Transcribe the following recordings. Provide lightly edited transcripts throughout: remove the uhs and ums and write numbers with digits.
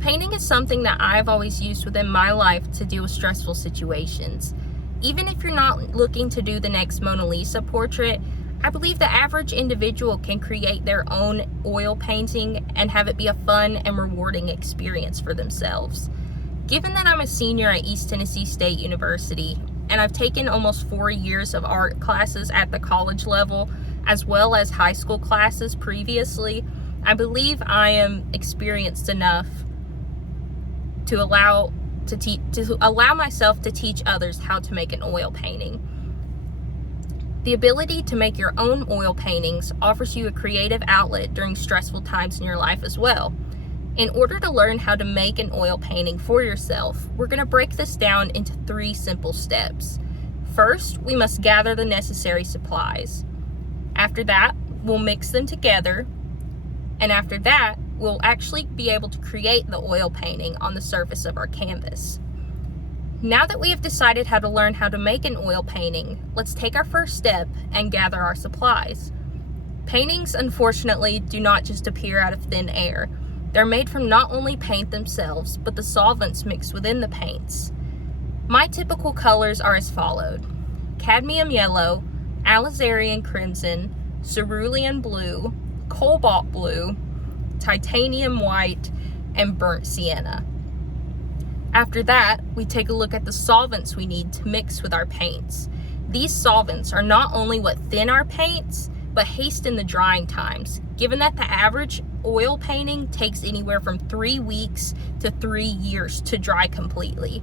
Painting is something that I've always used within my life to deal with stressful situations. Even if you're not looking to do the next Mona Lisa portrait, I believe the average individual can create their own oil painting and have it be a fun and rewarding experience for themselves. Given that I'm a senior at East Tennessee State University, and I've taken almost 4 years of art classes at the college level, as well as high school classes previously, I believe I am experienced enough to allow myself to teach others how to make an oil painting. The ability to make your own oil paintings offers you a creative outlet during stressful times in your life as well. In order to learn how to make an oil painting for yourself, we're going to break this down into 3 simple steps. First, we must gather the necessary supplies. After that, we'll mix them together. And after that, we'll actually be able to create the oil painting on the surface of our canvas. Now that we have decided how to learn how to make an oil painting, let's take our first step and gather our supplies. Paintings, unfortunately, do not just appear out of thin air. They're made from not only paint themselves, but the solvents mixed within the paints. My typical colors are as followed: cadmium yellow, alizarian crimson, cerulean blue, cobalt blue, titanium white, and burnt sienna. After that, we take a look at the solvents we need to mix with our paints. These solvents are not only what thin our paints, but hasten the drying times, given that the average oil painting takes anywhere from 3 weeks to 3 years to dry completely.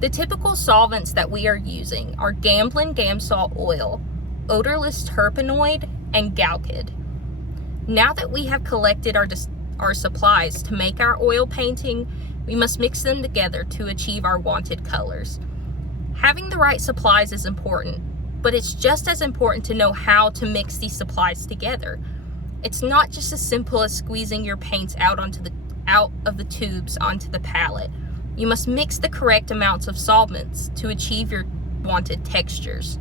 The typical solvents that we are using are Gamblin Gamsol oil, odorless terpenoid, and Galkyd. Now that we have collected our supplies to make our oil painting, we must mix them together to achieve our wanted colors. Having the right supplies is important, but it's just as important to know how to mix these supplies together. It's not just as simple as squeezing your paints out of the tubes onto the palette. You must mix the correct amounts of solvents to achieve your wanted textures.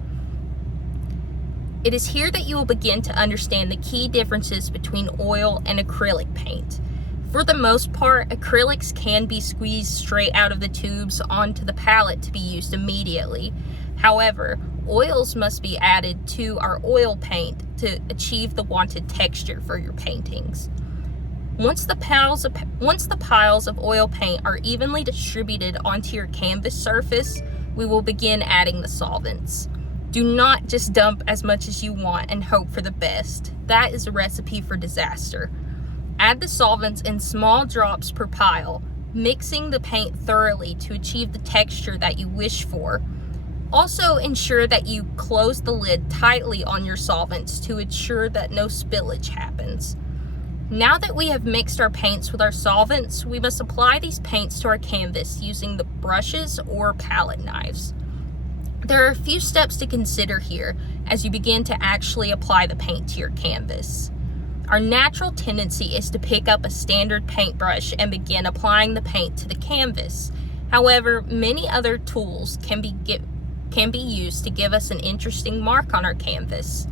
It is here that you will begin to understand the key differences between oil and acrylic paint. For the most part, acrylics can be squeezed straight out of the tubes onto the palette to be used immediately. However, oils must be added to our oil paint to achieve the wanted texture for your paintings. Once the piles of oil paint are evenly distributed onto your canvas surface, we will begin adding the solvents. Do not just dump as much as you want and hope for the best. That is a recipe for disaster. Add the solvents in small drops per pile, mixing the paint thoroughly to achieve the texture that you wish for. Also ensure that you close the lid tightly on your solvents to ensure that no spillage happens. Now that we have mixed our paints with our solvents, we must apply these paints to our canvas using the brushes or palette knives. There are a few steps to consider here as you begin to actually apply the paint to your canvas. Our natural tendency is to pick up a standard paintbrush and begin applying the paint to the canvas. However, many other tools can be used to give us an interesting mark on our canvas.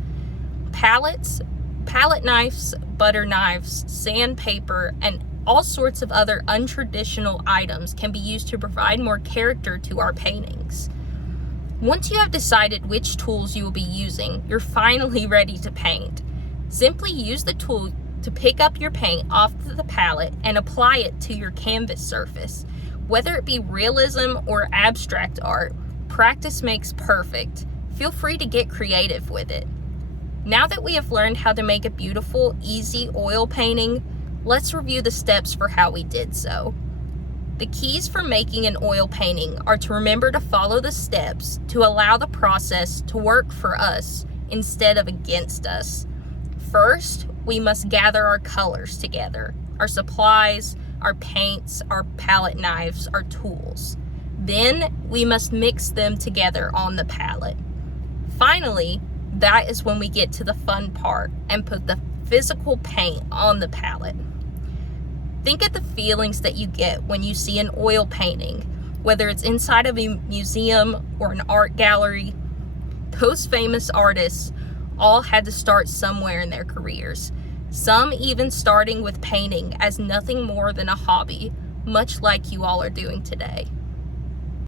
Palette knives, butter knives, sandpaper, and all sorts of other untraditional items can be used to provide more character to our paintings. Once you have decided which tools you will be using, you're finally ready to paint. Simply use the tool to pick up your paint off the palette and apply it to your canvas surface. Whether it be realism or abstract art, practice makes perfect. Feel free to get creative with it. Now that we have learned how to make a beautiful, easy oil painting, let's review the steps for how we did so. The keys for making an oil painting are to remember to follow the steps to allow the process to work for us instead of against us. First, we must gather our colors together, our supplies, our paints, our palette knives, our tools. Then we must mix them together on the palette. Finally, that is when we get to the fun part and put the physical paint on the palette. Think of the feelings that you get when you see an oil painting, whether it's inside of a museum or an art gallery. Those famous artists all had to start somewhere in their careers. Some even starting with painting as nothing more than a hobby, much like you all are doing today.